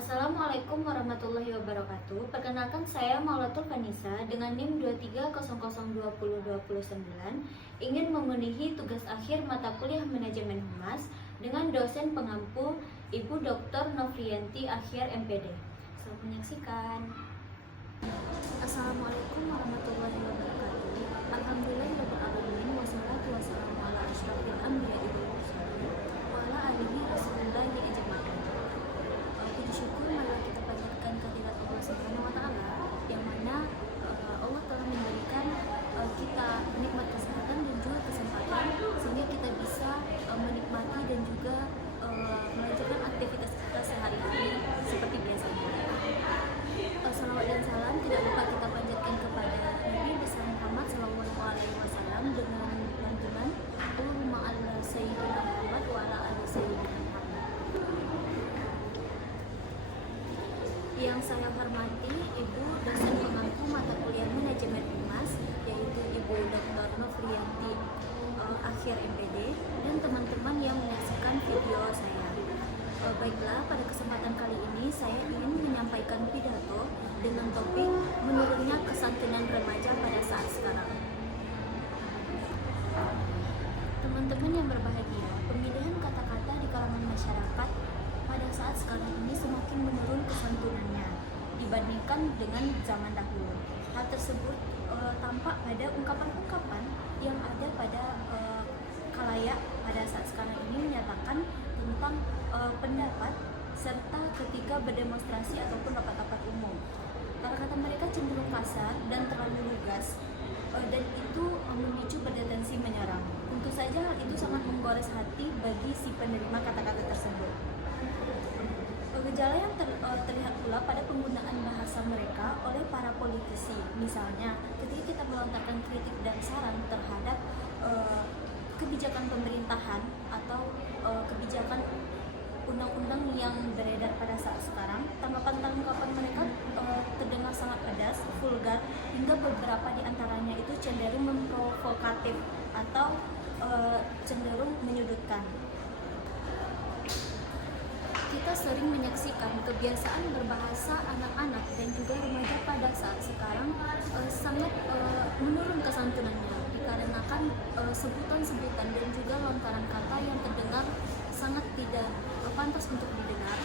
Assalamualaikum warahmatullahi wabarakatuh. Perkenalkan saya Maulatul Vanisa dengan NIM 23002029 ingin memenuhi tugas akhir mata kuliah Manajemen Humas dengan dosen pengampu Ibu Dr. Novrianti Akhyar MPD. Selamat menyaksikan. Assalamualaikum warahmatullahi wabarakatuh. Alhamdulillahirabbil alamin wassalatu wassalamu ala asyrofil anbiya'i wal mursalin wa ala alihi rasulillahi ajmain. Puji syukur marilah kita panjatkan kehadirat Allah Subhanahu wa taala yang mana Allah telah memberikan kita nikmat kesehatan dan juga kesempatan sehingga kita bisa menikmati dan juga melanjutkan aktivitas kita sehari-hari seperti biasanya. Salawat dan salam tidak lupa kita panjatkan kepada Nabi besar Muhammad SAW dengan lantunan Allahumma ala sayyidina Muhammad wa ala ali sayyidina Muhammad. Yang saya hormati Ibu dosen pengampu mata kuliah Manajemen Humas, yaitu Ibu Dr. Novrianti Akhyar MPD, dan teman-teman yang menyaksikan video saya. Baiklah, pada kesempatan kali ini saya ingin menyampaikan pidato dengan topik menurunnya kesantunan remaja pada saat sekarang. Teman-teman yang berbahagia, pemilihan kata-kata di kalangan masyarakat pada saat sekarang ini semakin menurun kesantunannya dibandingkan dengan zaman dahulu. Hal tersebut tampak pada ungkapan-ungkapan yang ada pada khalayak pada saat sekarang ini menyatakan tentang pendapat serta ketika berdemonstrasi ataupun rapat-rapat umum. Kata-kata mereka cenderung kasar dan terlalu lugas, dan itu memicu berpotensi menyerang. Tentu saja hal itu sangat menggores hati bagi si penerima kata-kata tersebut. Gejala yang terlihat pula pada penggunaan bahasa mereka oleh para politisi. Misalnya, ketika kita melontarkan kritik dan saran terhadap kebijakan pemerintahan atau kebijakan undang-undang yang beredar pada saat sekarang, tanggapan-tanggapan mereka terdengar sangat pedas, vulgar, hingga beberapa di antaranya itu cenderung memprovokatif atau cenderung menyudutkan. Kita sering menyaksikan kebiasaan berbahasa anak-anak dan juga remaja pada saat sekarang sangat menurun kesantunannya dikarenakan sebutan-sebutan dan juga lontaran kata yang terdengar sangat tidak pantas untuk didengar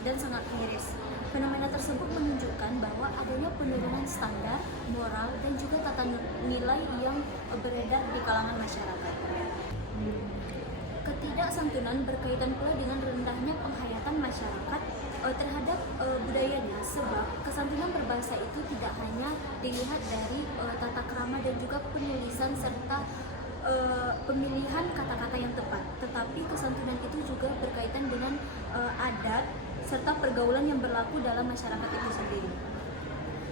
dan sangat miris. Fenomena tersebut menunjukkan bahwa adanya penurunan standar, moral, dan juga tata nilai yang beredar di kalangan masyarakat. Ketidaksantunan berkaitan pula dengan rendahnya penghayatan masyarakat terhadap budayanya, sebab kesantunan berbahasa itu tidak hanya dilihat dari tata krama dan juga penulisan serta pemilihan kata-kata yang tepat, tetapi kesantunan itu juga berkaitan dengan adat serta pergaulan yang berlaku dalam masyarakat itu sendiri.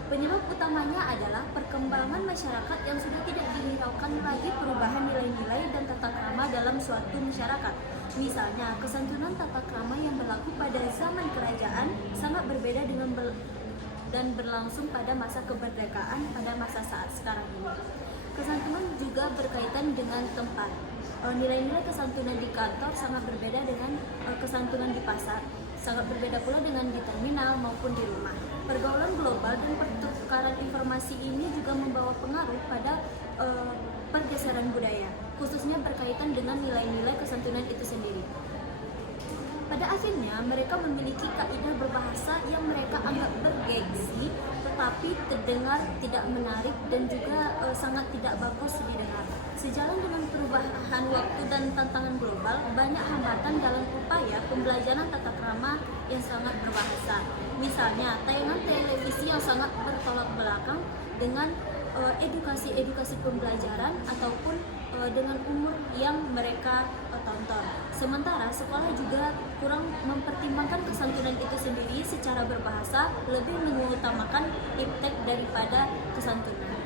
Penyebab utamanya adalah perkembangan masyarakat yang sudah tidak dihiraukan lagi perubahan nilai-nilai dan tata krama dalam suatu masyarakat. Misalnya, kesantunan tata krama yang berlaku pada zaman kerajaan sangat berbeda dengan dan berlangsung pada masa kemerdekaan pada masa saat sekarang ini. Kesantunan juga berkaitan dengan tempat. Nilai-nilai kesantunan di kantor sangat berbeda dengan kesantunan di pasar. Sangat berbeda pula dengan di terminal maupun di rumah. Pergaulan global dan pertukaran informasi ini juga membawa pengaruh pada pergeseran budaya, khususnya berkaitan dengan nilai-nilai kesantunan itu sendiri. Pada akhirnya, mereka memiliki kaidah berbahasa yang mereka anggap bergengsi, tetapi terdengar tidak menarik dan juga sangat tidak bagus didengar. Sejalan dengan perubahan waktu dan tantangan global, banyak hambatan dalam upaya pembelajaran tata krama yang sangat berbahasa. Misalnya, tayangan televisi yang sangat bertolak belakang dengan edukasi pembelajaran ataupun dengan umur yang mereka tonton. Sementara sekolah juga kurang mempertimbangkan kesantunan itu sendiri secara berbahasa, lebih mengutamakan iptek daripada kesantunan.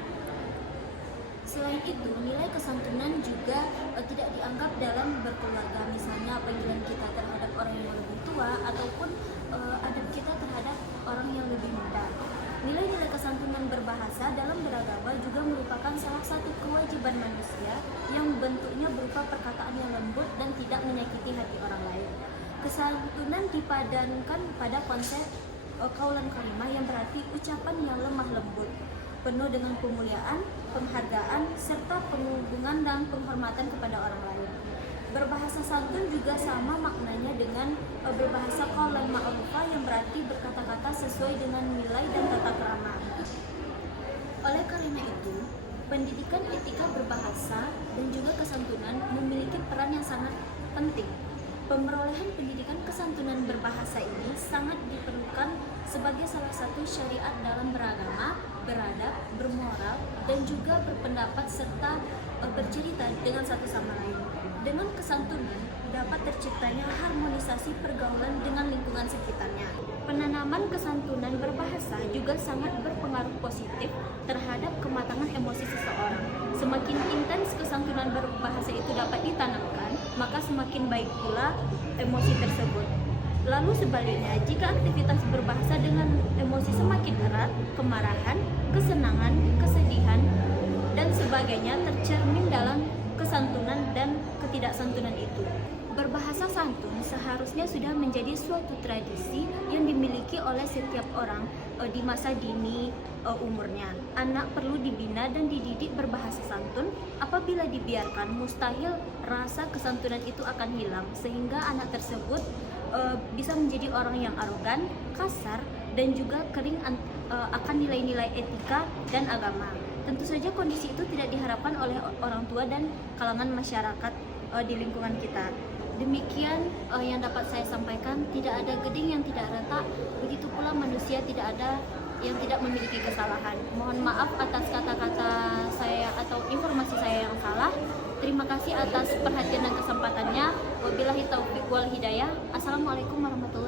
Selain itu, nilai kesantunan juga tidak dianggap dalam berkeluarga. Misalnya panggilan kita terhadap orang yang lebih tua ataupun adab kita terhadap orang yang lebih muda. Nilai-nilai kesantunan berbahasa dalam beragama juga merupakan salah satu kewajiban manusia yang bentuknya berupa perkataan yang lembut dan tidak menyakiti hati orang lain. Kesantunan dipadankan pada konsep kaulan kalimah yang berarti ucapan yang lemah lembut, penuh dengan pemuliaan, penghargaan, serta penghubungan dan penghormatan kepada orang lain. Berbahasa santun juga sama maknanya dengan berbahasa qaulan ma'rufah yang berarti berkata-kata sesuai dengan nilai dan tata krama. Oleh karena itu, pendidikan etika berbahasa dan juga kesantunan memiliki peran yang sangat penting. Pemerolehan pendidikan kesantunan berbahasa ini sangat diperlukan sebagai salah satu syariat dalam beragama, beradab, bermoral, dan juga berpendapat serta bercerita dengan satu sama lain. Dengan kesantunan dapat terciptanya harmonisasi pergaulan dengan lingkungan sekitarnya. Penanaman kesantunan berbahasa juga sangat berpengaruh positif terhadap kematangan emosi seseorang. Semakin intens kesantunan berbahasa itu dapat ditanamkan, maka semakin baik pula emosi tersebut. Lalu sebaliknya, jika aktivitas berbahasa dengan emosi semakin erat, kemarahan, kesenangan, kesedihan, dan sebagainya tercermin dalam kesantunan dan ketidaksantunan itu. Berbahasa santun seharusnya sudah menjadi suatu tradisi yang dimiliki oleh setiap orang di masa dini umurnya. Anak perlu dibina dan dididik berbahasa santun. Apabila dibiarkan, mustahil rasa kesantunan itu akan hilang, sehingga anak tersebut bisa menjadi orang yang arogan, kasar, dan juga kering akan nilai-nilai etika dan agama. Tentu saja kondisi itu tidak diharapkan oleh orang tua dan kalangan masyarakat di lingkungan kita. Demikian yang dapat saya sampaikan. Tidak ada geding yang tidak retak, begitu pula manusia tidak ada yang tidak memiliki kesalahan. Mohon maaf atas kata-kata saya atau informasi saya yang salah. Terima kasih atas perhatian dan kesempatannya. Wabillahi taufiq wal hidayah. Assalamualaikum warahmatullahi wabarakatuh.